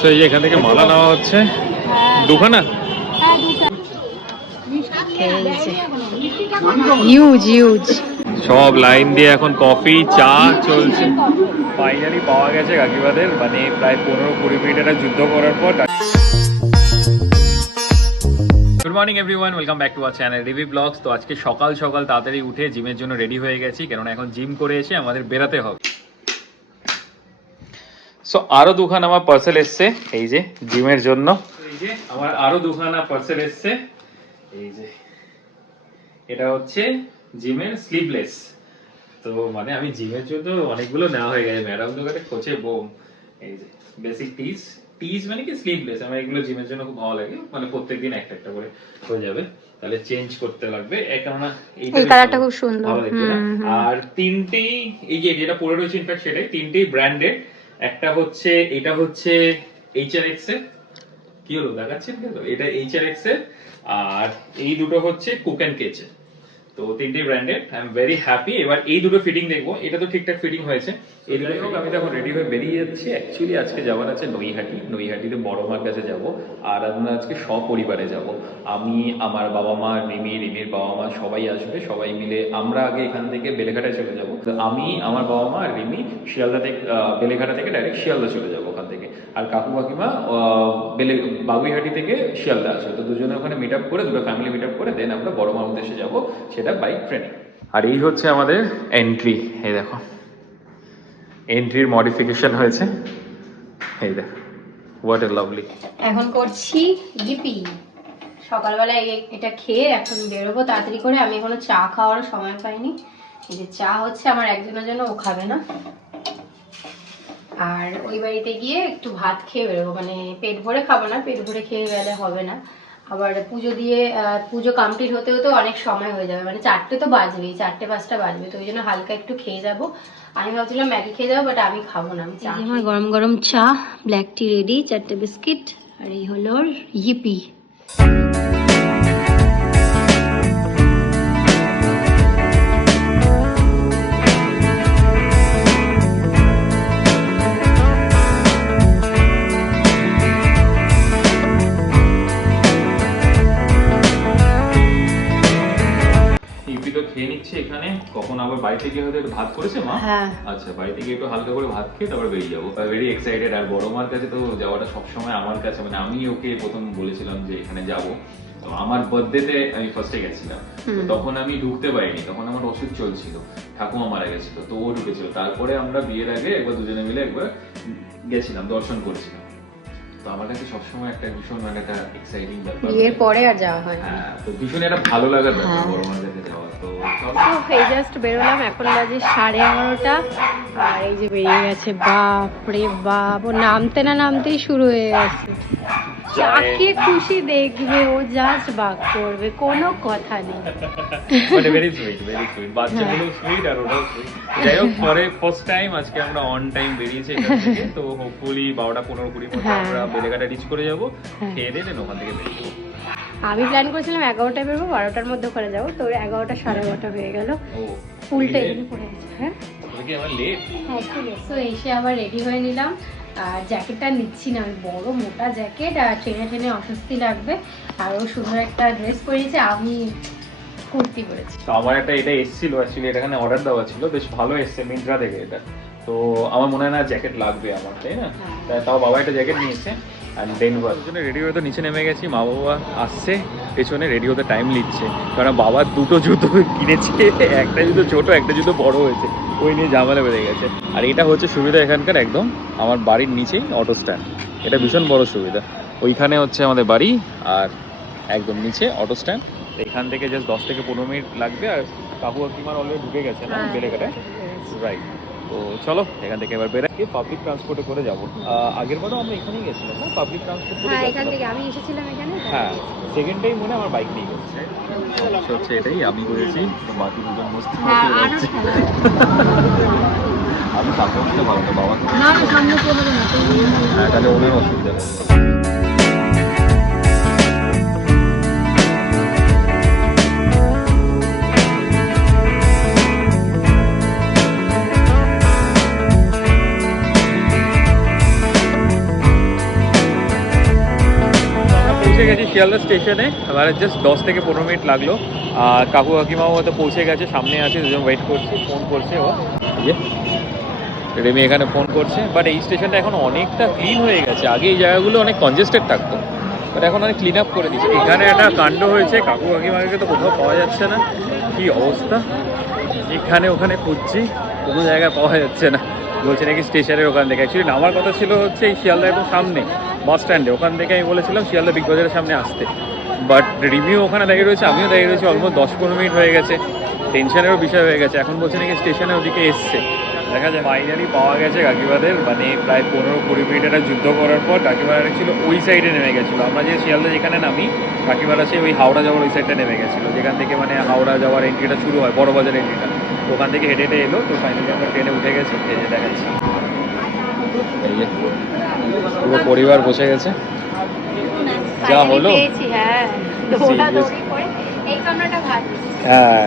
তো এই যে এখান থেকে মালা নেওয়া হচ্ছে দুখানা হিউজ হিউজ সব লাইন দিয়ে এখন কফি চা চলছে। ফাইনালি পাওয়া গেছে কাকিমাদের, মানে প্রায় 15-20 মিনিট একটা যুদ্ধ করার পর। Good morning everyone, welcome back to our channel রিভি ব্লগস। তো আজকে সকাল সকাল তাড়াতাড়ি উঠে জিমের জন্য রেডি হয়ে গেছি, কেননা এখন জিম করে এসে আমাদের বেরাতে হবে। সো আরো দুখানা আমার পার্সেল এসছে এই যে জিমের জন্য। এই যে আমার আরো দুখানা পার্সেল এসছে এই যে, এটা হচ্ছে জিমের স্লিভলেস। তো মানে আমি জিমের জন্য অনেকগুলো নেওয়া হয়ে গেছে, ম্যাডাম তো করে খোঁচে বোম। এই যে বেসিক টিজ মানে কি স্লিভলেস, আমার এগুলো জিমের জন্য খুব ভালো লাগে, মানে প্রত্যেকদিন একটা একটা করে হয়ে যাবে, তাহলে চেঞ্জ করতে লাগবে। কেননা এই কালারটা খুব সুন্দর ভালো দেখতে না। আর তিনটেই এই যে যেটা পরে রয়েছে ইনফ্যাক্ট সেটাই তিনটেই ব্র্যান্ডেড। একটা হচ্ছে এটা হচ্ছে HRX এর, কি হলো দেখাচ্ছেন কেন, এটা HRX এর, আর এই দুটো হচ্ছে কুক এন্ড কেচ এর। তো তিনটেই branded, I am very happy. এবার এই দুটো ফিটিং দেখবো, এটা তো ঠিকঠাক ফিটিং হয়েছে। এই দুটো হোক, আমি তখন রেডি হয়ে বেরিয়ে যাচ্ছি। অ্যাকচুয়ালি আজকে যাওয়ার আছে নৈহাটিতে বড় মার কাছে যাব। আর আমরা আজকে সপরিবারে যাব, আমি, আমার বাবা মা, রিমির বাবা মা সবাই আসবে। সবাই মিলে আমরা আগে এখান থেকে বেলেঘাটায় চলে যাব। আমি, আমার বাবা মা আর রিমি শিয়ালদা থেকে, বেলেঘাটা থেকে ডাইরেক্ট শিয়ালদা চলে যাবো ওখান থেকে। আর কাকু কাকিমা বাগুইহাটি থেকে শিয়ালদা আসবে। তো দুজনে ওখানে মিট আপ করে, দুটো ফ্যামিলি মিট আপ করে দেন আমরা বড় মার উদ্দেশ্যে যাবো, সেটা বাইক ট্রেনিং। আর এই হচ্ছে আমাদের এন্ট্রি, এই দেখো এন্ট্রির মডিফিকেশন হয়েছে, এই দেখো হোয়াট এ লাভলি। এখন করছি জিপি, সকালবেলা এটা খেয়ে এখন বেরোবো তাড়াতাড়ি করে। আমি এখনো চা খাওয়ার সময় পাইনি। এই যে চা হচ্ছে আমার একজনের জন্য, ও খাবে না। আর ওই বাড়িতে গিয়ে একটু ভাত খেয়ে বেরোবো, মানে পেট ভরে খাবো না, পেট ভরে খেয়ে গেলে হবে না। আবার পুজো দিয়ে পুজো কমপ্লিট হতে হতে অনেক সময় হয়ে যাবে, মানে 4টে তো বাজবেই, 4টে-5টা বাজবে। তো ওই জন্য হালকা একটু খেয়ে যাবো। আমি ভাবছিলাম ম্যাগি খেয়ে যাবো, বাট আমি খাবো না। আমি চা, আমার গরম গরম চা, ব্ল্যাক টি রেডি, 4টে বিস্কিট, আর এই হলো ইপি। খেয়ে নিচ্ছে এখানে, কখন আবার বাড়িতে গিয়ে হয়তো একটু ভাত করেছে মা। আচ্ছা, বাড়িতে গিয়ে একটু হালকা করে ভাত খেয়ে তারপর বেরিয়ে যাবো। Very excited. আর বড় মার কাছে তো যাওয়াটা সবসময় আমার কাছে, মানে আমি ওকে প্রথম বলেছিলাম যে এখানে যাবো। তো আমার বার্থডেতে আমি ফার্স্টে গেছিলাম, তখন আমি ঢুকতে পারিনি, তখন আমার ওষুধ চলছিল, ঠাকুমা মারা গেছিল, তো ও ঢুকেছিল। তারপরে আমরা বিয়ের আগে একবার দুজনে মিলে একবার গেছিলাম, দর্শন করছিলাম। তো আমার কাছে সবসময় একটা ভীষণ মানে একটা এক্সাইটিং ব্যাপার, বিয়ের পরে আর যাওয়া হয় না। হ্যাঁ, তো ভীষণ একটা ভালো লাগার ব্যাপার বড় মার কাছে যাওয়া। তো এই জাস্ট বেরোলাম, এখন বাজে 11:30, আর এই যে বেরিয়ে গেছে। বাপ রে বাপ, ও নামতে না নামতেই শুরু হয়ে গেছে। যাকে খুশি দেখবে ও জাস্ট বাক করবে, কোনো কথা নেই। মানে ভেরি সুইট, বাচ্চাগুলো সুইট আর ওটাও সুইট। যাই হোক, পরে ফার্স্ট টাইম আজকে আমরা অন টাইম বেরিয়েছি এখান থেকে। তো হোপফুলি 12টা-15-20 মধ্যে আমরা বেলেঘাটা রিচ করে যাবো, খেয়ে দিয়ে ওখান থেকে বেরিয়ে যাবো। আমি প্ল্যান করেছিলাম 11টায় বেরোবো, 12টার মধ্যে ওখানে যাবো। তো 11টা 11:30 হয়ে গেল, উল্টে পড়ে গেছে। হ্যাঁ তো এসে আবার রেডি হয়ে নিলাম। আর জ্যাকেটটা নিচ্ছি না, আমি বড় মোটা জ্যাকেট, আর ট্রেনে অস্বস্তি লাগবে। আর ও সুন্দর একটা ড্রেস পরেছে, আমি কুর্তি পরেছি। তো আমার একটা এটা এসেছিল, অ্যাকচুয়ালি এটা এখানে অর্ডার দেওয়া ছিল, বেশ ভালো এসছে মিন্ত্রা থেকে এটা। তো আমার মনে হয় না জ্যাকেট লাগবে আমার, তাই না? তাও বাবা একটা জ্যাকেট নিয়েছে। অ্যান্ড দেন জন্য রেডি হয়ে তো নিচে নেমে গেছি। মা বাবা আসছে পেছনে, রেডি হতে টাইম নিচ্ছে, কারণ বাবা দুটো জুতো কিনেছে, একটা জুতো ছোট, একটা জুতো বড় হয়েছে, ওই নিয়ে ঝামেলা বেড়ে গেছে। আর এটা হচ্ছে সুবিধা এখানকার, একদম আমার বাড়ির নিচেই অটো স্ট্যান্ড, এটা ভীষণ বড় সুবিধা। ওইখানে হচ্ছে আমাদের বাড়ি, আর একদম নিচে অটো স্ট্যান্ড। এখান থেকে জাস্ট 10 থেকে 15 মিনিট লাগবে। আর কাকু কাকিমার অলরেডি ঢুকে গেছে না বেলেঘাটায়, রাইট? তো চলো এখান থেকে এবার বেরোকে পাবলিক ট্রান্সপোর্টে করে যাবো। আগের বারও আমরা এখানেই গেছিলাম না, পাবলিক ট্রান্সপোর্ট করে। এখান থেকে আমি এসেছিলাম এখানে। হ্যাঁ, সেকেন্ড টাইম মনে আমার বাইক নিয়ে গেছে। হচ্ছে এটাই আমি করেছি, বাকি দুজন মস্তি করছে। আমি সামনে উঠতে ভালো তো, বাবা না সামনে চলে না, হ্যাঁ, তাহলে ওনার অসুবিধা নেই। পৌঁছে গেছি শিয়ালদা স্টেশনে, এবার জাস্ট 10 থেকে 15 মিনিট লাগলো। আর কাকু কাকিমাও হয়তো পৌঁছে গেছে, সামনে আছে, দুজন ওয়েট করছে, ফোন করছে ও ইয়ে রেমি এখানে ফোন করছে। বাট এই স্টেশনটা এখন অনেকটা ক্লিন হয়ে গেছে, আগে এই জায়গাগুলো অনেক কনজেস্টেড থাকতো, বাট এখন অনেক ক্লিন আপ করে দিচ্ছে। এখানে একটা কাণ্ড হয়েছে, কাকু কাকিমাকে তো কোথাও পাওয়া যাচ্ছে না, কি অবস্থা। এখানে ওখানে খুঁজছি, কোনো জায়গায় পাওয়া যাচ্ছে না, বলছে নাকি স্টেশনের ওখান থেকে। অ্যাকচুয়ালি নামার কথা ছিল হচ্ছে এই শিয়ালদা একদম সামনে বাস স্ট্যান্ডে, ওখান থেকে আমি বলেছিলাম শিয়ালদা বিগ বাজারের সামনে আসতে, বাট রিভিউ ওখানে দাঁড়িয়ে রয়েছে, আমিও দাঁড়িয়ে রয়েছি, অলমোস্ট 10-15 মিনিট হয়ে গেছে, টেনশনেরও বিষয় হয়ে গেছে। এখন বলছে নাকি স্টেশনের ওদিকে এসছে, দেখা যায় ফাইনালি পাওয়া গেছে কাকিমাদের। মানে প্রায় 15-20 মিনিট একটা যুদ্ধ করার পর কাকিমারা ছিল ওই সাইডে নেমে গেছিলো। আমরা যে শিয়ালদা যেখানে নামি, কাকিমারা সেই ওই হাওড়া যাওয়ার ওই সাইডটা নেমে গেছিলো, যেখান থেকে মানে হাওড়া যাওয়ার এন্ট্রিটা শুরু হয়, বড় বাজার এন্ট্রিটা, ওখান থেকে হেঁটে হেঁটে এলো। তো ফাইনালি আমরা ট্রেনে উঠে গেছি, এই যে দেখাচ্ছি, এই যে পুরো পরিবার বসে গেছে, যা হলো। হ্যাঁ,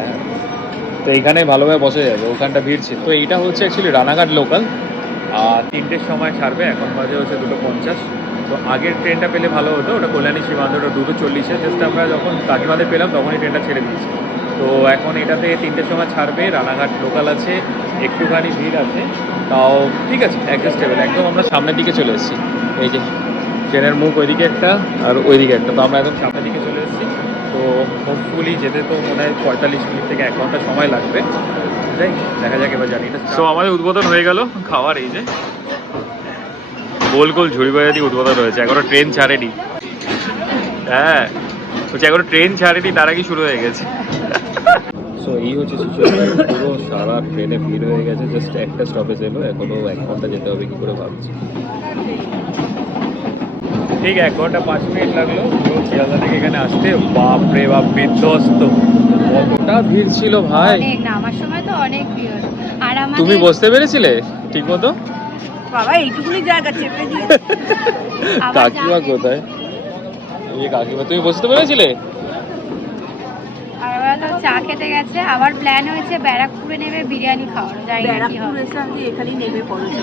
তো এইখানে ভালোভাবে বসে যাবে, ওখানটা ভিড় ছিল। তো এইটা হচ্ছে অ্যাকচুয়ালি রানাঘাট লোকাল, আর 3টের সময় ছাড়বে, এখন বাজে হচ্ছে 2:50। তো আগের ট্রেনটা পেলে ভালো হতো, ওটা কল্যাণী সীমান্ত, ওটা 2:40-এ, জাস্ট আমরা যখন কাকিমাদের পেলাম তখনই ট্রেনটা ছেড়ে দিয়েছি। তো এখন এটাতে 3টের সময় ছাড়বে, রানাঘাট লোকাল আছে, একটুখানি ভিড় আছে, তাও ঠিক আছে, অ্যাডজাস্টেবল। একদম আমরা সামনের দিকে চলে এসেছি, এই যে ট্রেনের মুখ ওইদিকে একটা আর ওইদিকে একটা, তো আমরা একদম সামনের দিকে চলে এসেছি। তো হোপফুলি যেতে তো মনে হয় 45 মিনিট থেকে 1 ঘন্টা সময় লাগবে, যাই দেখা যাক, এবার জানি না। সো আমাদের উদ্বোধন হয়ে গেল খাওয়ার, এই যে গোল গোল ঝুড়ি বাজা দিয়ে উদ্বোধন হয়েছে, এখনো ট্রেন ছাড়েনি। হ্যাঁ বলছি এখনো ট্রেন ছাড়েনি, তার আগে শুরু হয়ে গেছে। সো এই হচ্ছে সিচুয়েশন, পুরো সারা ট্রেনে ভিড় হয়ে গেছে, জাস্ট একটা স্টপেজ এলো, এখনো 1 ঘন্টা যেতে হবে কি করে ভাবছি। ঠিক 1 ঘন্টা 5 মিনিট লাগলো শিয়ালদা থেকে এখানে আসতে। বাপ রে বাপ, বিধ্বস্ত, কতটা ভিড় ছিল ভাই। নামার সময় তো অনেক ভিড়। আর তুমি বসতে পেরেছিলে ঠিক মতো? বাবা এইটুকুনি জায়গা চেপে দিয়ে। কাকিমা কোথায়? এই কাকিমা, তুমি বসতে পেরেছিলে? আর ওরা তো চা খেতে গেছে, আবার প্ল্যান হয়েছে ব্যারাকপুরে নেমে বিরিয়ানি খাওয়ার, যাই না কি হবে। এখানেই নেমে পড়েছে,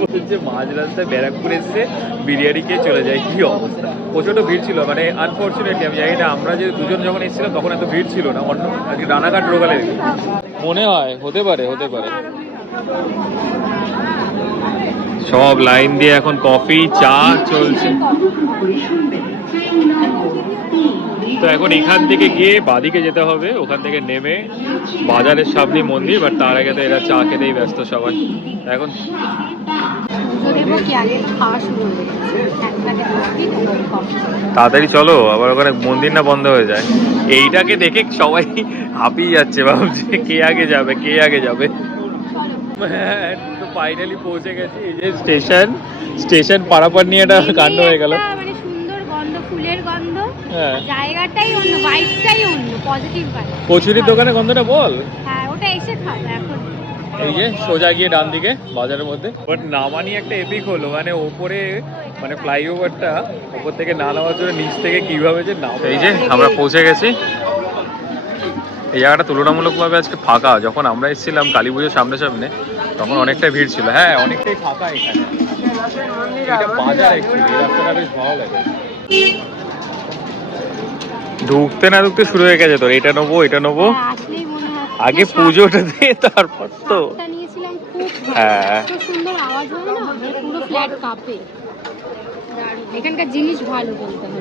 বলছে মাঝ রাস্তায় ব্যারাকপুর এসে বিরিয়ানি খেয়ে চলে যায়, কি অবস্থা। প্রচণ্ড ভিড় ছিল, মানে আনফর্চুনেটলি আমি জানি না, আমরা যে দুজন যখন এসেছিলাম তখন এত ভিড় ছিল না, অন্য আজকে রানাঘাট লোকালে মনে হয়, হতে পারে হতে পারে। সব লাইন দিয়ে এখন কফি চা চলছে। তো এখন এখান থেকে গিয়ে বাদিকে যেতে হবে, ওখান থেকে নেমে বাজারের সামনে মন্দির, বাট তার আগে তো এরা চা খেতেই ব্যস্ত সবাই এখন। তাড়াতাড়ি চলো, আবার ওখানে মন্দির না বন্ধ হয়ে যায়। এইটাকে দেখে সবাই হাঁপিয়ে যাচ্ছে, ভাবছে কে আগে যাবে কে আগে যাবে। হ্যাঁ, তো ফাইনালি পৌঁছে গেছি, এই যে স্টেশন পারাপার নিয়ে একটা কাণ্ড হয়ে গেল। মানে সুন্দর গন্ধ, ফুলের গন্ধ, হ্যাঁ জায়গাটাই অন্য, ভাইবটাই অন্য, পজিটিভ ভাইব। কচুরির দোকানে গন্ধটা বল। হ্যাঁ ওটা এসে খাও এখন। এই যে সোজা গিয়ে ডান দিকে বাজারের মধ্যে, বাট নামানি একটা এপিক হলো, মানে ওপরে মানে ফ্লাইওভারটা ওপর থেকে না নামার জন্য নিচ থেকে কিভাবে যে নাম। এই যে আমরা পৌঁছে গেছি, এই জায়গাটা তুলনামূলকভাবে আজকে ফাঁকা। যখন আমরা এসেছিলাম কালী পুজোর সামনে সামনে তখন অনেকটাই ভিড় ছিল। হ্যাঁ অনেকটাই ফাঁকা এখানে, এটা বাজার অ্যাকচুয়ালি, এই রাস্তাটা বেশ ভালো লাগে। ঢুকতে না ঢুকতে শুরু হয়ে গেছে তোর, এটা নেবো এটা নেবো, আগে পুজোটা দিয়ে তারপর তো। হ্যাঁ সুন্দর আওয়াজ হয় না, পুরো ফ্ল্যাট কাঁপে। এখানকার জিনিস ভালো বলতে হবে।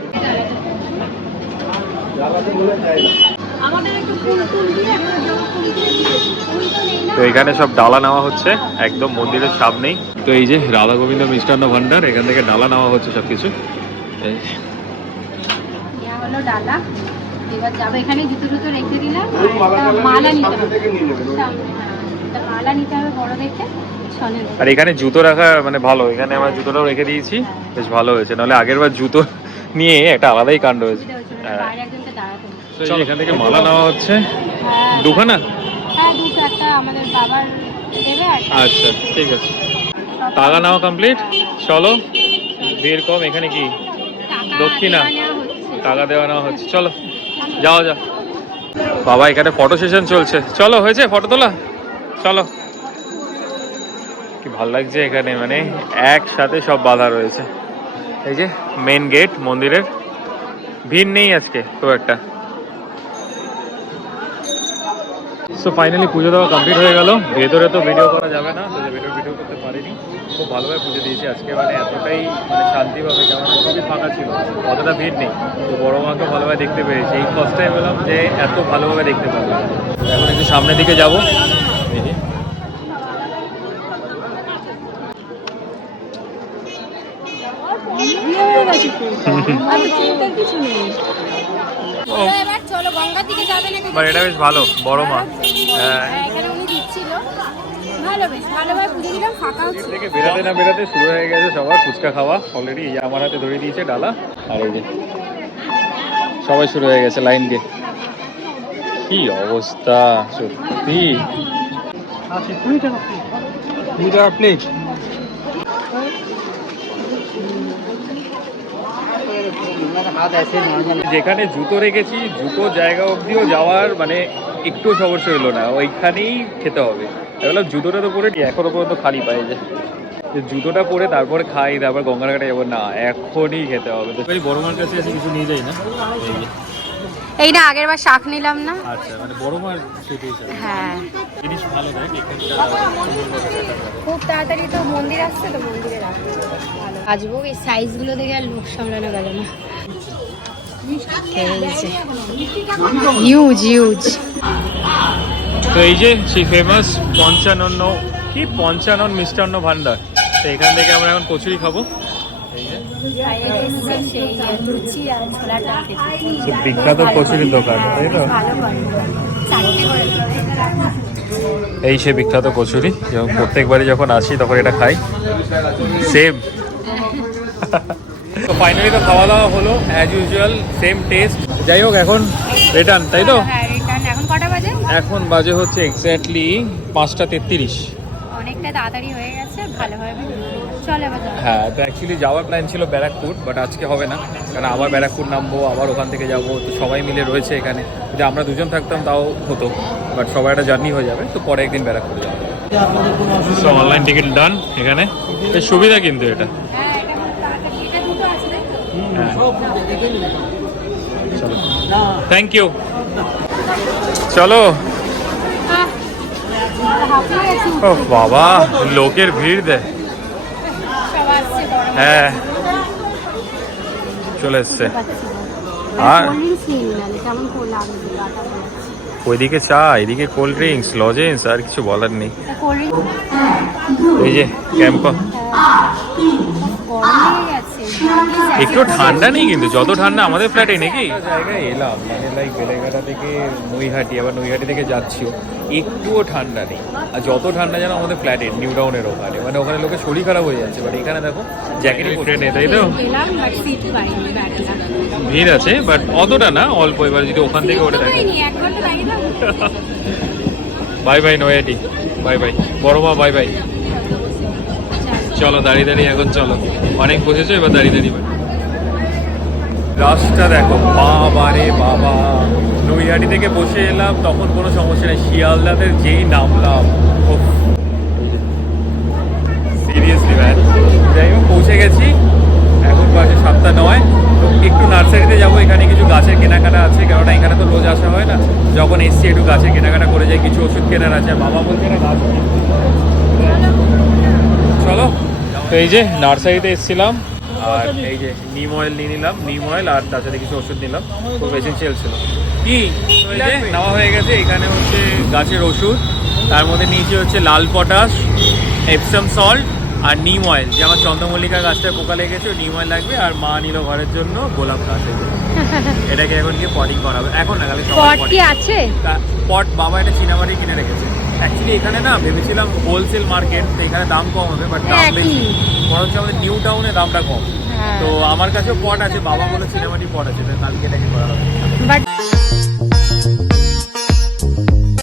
তো এখানে সব ডালা নেওয়া হচ্ছে একদম মন্দিরের সামনেই। তো এই যে রাধা গোবিন্দ মিষ্টান্ন ভান্ডার, এখান থেকে ডালা নেওয়া হচ্ছে সবকিছু। হলো ডালা, এবার যাবো এখানে জুতো রেখে দিলাম, মালা নিতে হবে, মালা নিতে হবে বড় দেখে। আর এখানে জুতো রাখা মানে ভালো, এখানে আমরা জুতোটাও রেখে দিয়েছি, বেশ ভালো হয়েছে, নাহলে আগের বার জুতো নিয়ে একটা আলাদাই কাণ্ড হয়েছে। এখান থেকে মালা নেওয়া হচ্ছে দুখানা। হ্যাঁ দুটো, একটা আমাদের বাবার দেবে। আচ্ছা ঠিক আছে, টাকা নেওয়া কমপ্লিট। চলো ভিড় কম, এখানে কি দক্ষিণা টাকা দেওয়া নেওয়া হচ্ছে, চলো যাওয়া যাক। বাবা এখানে ফটো সেশন চলছে, চলো হয়েছে ফটো তোলা, চলো। কি ভালো লাগছে এখানে, মানে একসাথে সব বাধা রয়েছে। এই যে মেন গেট মন্দিরের, ভিড় নেই আজকে খুব একটা। সো ফাইনালি পুজো দেওয়া কমপ্লিট হয়ে গেল। ভেতরে তো ভিডিও করা যাবে না, তো ভিডিও করতে পারিনি। খুব ভালোভাবে পুজো দিয়েছি আজকে, মানে এতটাই মানে শান্তিভাবে, কেমন খুবই ফাঁকা ছিল, অতটা ভিড় নেই। তো বড় মাকে ভালোভাবে দেখতে পেরেছি, এই ফার্স্ট টাইম বললাম যে এত ভালোভাবে দেখতে পারলাম। এখন একটু সামনের দিকে যাবো। এটা বেশ ভালো, বড় মা। বেরাতে না বেরাতে শুরু হয়ে গেছে সবার ফুচকা খাওয়া অলরেডি। আমার হাতে ধরে দিয়েছে ডালা, আর এই যে সবাই শুরু হয়ে গেছে লাইন দিয়ে। কি অবস্থা সত্যি। প্লেট যেখানে জুতো রেখেছি, জুতো জায়গা অবধিও যাওয়ার মানে একটু সমস্যা হলো না, ওইখানেই খেতে হবে। বললাম জুতোটা তো পরে এখনো পর্যন্ত খালি পাই যে জুতোটা পরে তারপরে খাই, তারপর গঙ্গার ঘাটে যাবো না, এখনই খেতে হবে। তো বড় মার কাছে এসে কিছু নিয়ে যাই না, এই না আগের বার শাক নিলাম না। আচ্ছা, মানে বড় মার স্মৃতি হিসাবে। হ্যাঁ, জিনিস ভালো দেখ, খুব তাড়াতাড়ি তো মন্দির আসছে, তো মন্দিরে রাখবো ভালো। আসবো এই সাইজগুলো দেখে আর লোক সামলানো গেল না। Huge huge. তো এই যে সেই ফেমাস পঞ্চানন মিষ্টান্ন ভান্ডার, তো এখান থেকে আমরা এখন কচুরি খাবো। বিখ্যাত কচুরির দোকান, তাই তো? এই সে বিখ্যাত কচুরি, যেমন প্রত্যেকবারই যখন আসি তখন এটা খাই, সেম। তো ফাইনালি তো খাওয়া দাওয়া হলো অ্যাজ ইউজুয়াল, সেম টেস্ট। যাই হোক, এখন রিটার্ন, তাই তো? এখন কটা বাজে? এখন বাজে হচ্ছে এক্স্যাক্টলি 5:33। অনেকটা তাড়াতাড়ি হয়ে গেছে, ভালোভাবে চলে এবার। হ্যাঁ, তো অ্যাকচুয়ালি যাওয়ার প্ল্যান ছিল ব্যারাকপুর, বাট আজকে হবে না, কারণ আবার ব্যারাকপুর নামবো, আবার ওখান থেকে যাবো। তো সবাই মিলে রয়েছে এখানে, যদি আমরা দুজন থাকতাম তাও হতো, বাট সবাই একটা জার্নি হয়ে যাবে, তো পরে একদিন ব্যারাকপুর যাবো। সব অনলাইন টিকিট ডান এখানে, বেশ সুবিধা কিন্তু এটা। হ্যাঁ, চলো, থ্যাংক ইউ। চলো। ও বাবা, লোকের ভিড় দেয়। হ্যাঁ, চলে এসছে। আর ওইদিকে চা, এদিকে কোল্ড ড্রিঙ্কস, লজেন্স, আর কিছু বলার নেই। এই যে ক্যাম্প, একটু ঠান্ডা নেই কিন্তু, যত ঠান্ডা আমাদের ফ্ল্যাটে নাকি। জায়গায় এলাম মানে লাইক বেলেঘাটা থেকে নৈহাটি, আবার নৈহাটি থেকে যাচ্ছিও, একটুও ঠান্ডা নেই। আর যত ঠান্ডা যেন আমাদের ফ্ল্যাটে নিউ টাউনের ওখানে, মানে ওখানে লোকের শরীর খারাপ হয়ে যাচ্ছে, বাট এখানে দেখো জ্যাকেটে ট্রেনে, তাই তো? ভিড় আছে বাট অতটা না, অল্প। এবার যদি ওখান থেকে ওঠে থাকে। Bye bye Naihati, bye bye বড় মা, বাই বাই। চলো দাঁড়িয়ে দাঁড়িয়ে এখন চলো, অনেক বসেছো, এবার দাঁড়িয়ে দাঁড়িয়ে। রাস্তা দেখো, বাবা রে বাবা, নৈহাটি থেকে বসে এলাম তখন কোনো সমস্যা নেই, শিয়ালদাতে যেই নামলাম, সিরিয়াসলি ম্যান। যাই হোক, পৌঁছে গেছি, এখন বাজে 7:09। তো একটু নার্সারিতে যাবো, এখানে কিছু গাছের কেনাকাটা আছে, কেননা এখানে তো রোজ আসা হয় না। যখন এসছি একটু গাছের কেনাকাটা করে যাই, কিছু ওষুধ কেনার আছে। বাবা বলছে না গাছ, চলো। তো এই যে নার্সারিতে এসেছিলাম, আর এই যে নিম অয়েল নিয়ে নিলাম, নিম অয়েল, আর তার সাথে কিছু ওষুধ নিলাম, খুব এসেন্সিয়াল ছিল। কি এই যে নেওয়া হয়ে গেছে। এখানে হচ্ছে গাছের ওষুধ, তার মধ্যে নিয়েছি হচ্ছে লাল পটাশ, এপসাম সল্ট, আর নিম অয়েল, যে আমার চন্দ্রমল্লিকা গাছটায় পোকা লেগেছে, নিম অয়েল লাগবে। আর মা নিল ঘরের জন্য গোলাপ গাছ, এটাকে এখন গিয়ে পটিং করাবে। এখন না, কালকে পট কি আছে? পট বাবা এটা চীনামারি কিনে রেখেছে। অ্যাকচুয়ালি এখানে না ভেবেছিলাম হোলসেল মার্কেট, তো এখানে দাম কম হবে, বাট দাম বেশি, বরঞ্চ আমাদের নিউ টাউনে দামটা কম। তো আমার কাছেও পট আছে, বাবা বলে সিনেমাটি পট আছে, কালকে এটাকে করা হবে।